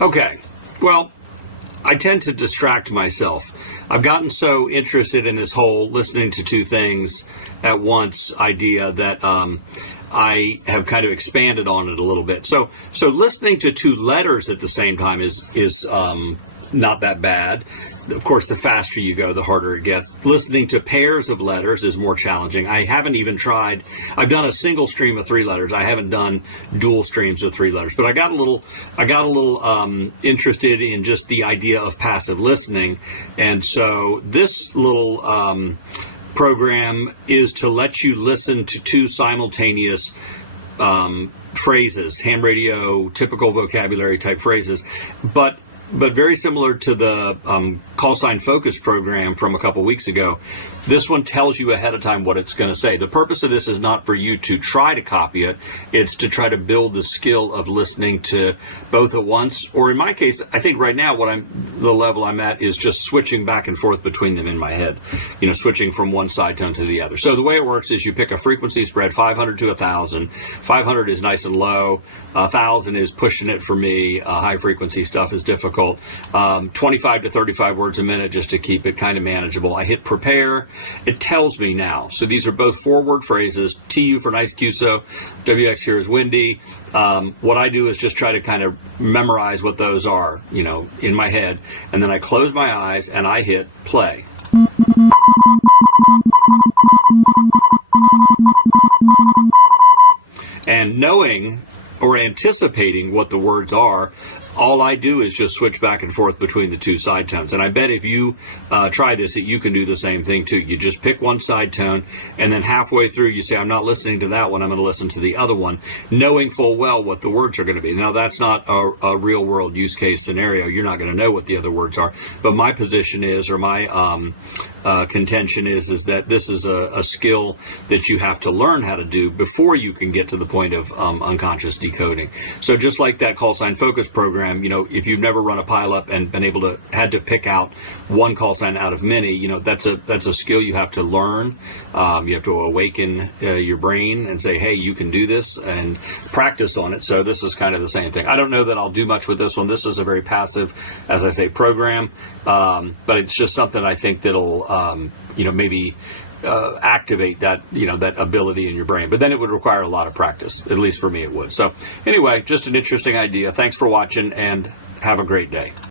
Okay, well, I tend to distract myself. I've gotten so interested in this whole listening to two things at once idea that I have kind of expanded on it a little bit. So listening to two letters at the same time is not that bad. Of course, the faster you go, the harder it gets. Listening to pairs of letters is more challenging. I haven't even tried. I've done a single stream of 3 letters. I haven't done dual streams of 3 letters. But I got a little interested in just the idea of passive listening, and so this little program is to let you listen to 2 simultaneous phrases, ham radio, typical vocabulary type phrases, but very similar to the call sign focus program from a couple weeks ago. This one tells you ahead of time what it's going to say. The purpose of this is not for you to try to copy it. It's to try to build the skill of listening to both at once. Or in my case, I think right now the level I'm at is just switching back and forth between them in my head. Switching from one side tone to the other. So the way it works is you pick a frequency spread, 500 to 1,000. 500 is nice and low. 1,000 is pushing it for me. High frequency stuff is difficult. 25 to 35 words a minute just to keep it kind of manageable. I hit prepare. It tells me now. So these are both 4-word phrases. TU for nice QSO. WX here is windy. What I do is just try to kind of memorize what those are, in my head. And then I close my eyes and I hit play. And knowing or anticipating what the words are, all I do is just switch back and forth between the 2 side tones. And I bet if you try this, that you can do the same thing too. You just pick one side tone, and then halfway through you say, I'm not listening to that one, I'm going to listen to the other one, knowing full well what the words are going to be. Now, that's not a real world use case scenario. You're not going to know what the other words are. But my position is, or my contention is that this is a skill that you have to learn how to do before you can get to the point of unconscious decoding. So just like that call sign focus program, if you've never run a pileup and been had to pick out one call sign out of many, that's a skill you have to learn. You have to awaken your brain and say, hey, you can do this, and practice on it. So this is kind of the same thing. I don't know that I'll do much with this one. This is a very passive, as I say, program, but it's just something I think that'll maybe activate that that ability in your brain. But then it would require a lot of practice. At least for me it would. So anyway, just an interesting idea. Thanks for watching, and have a great day.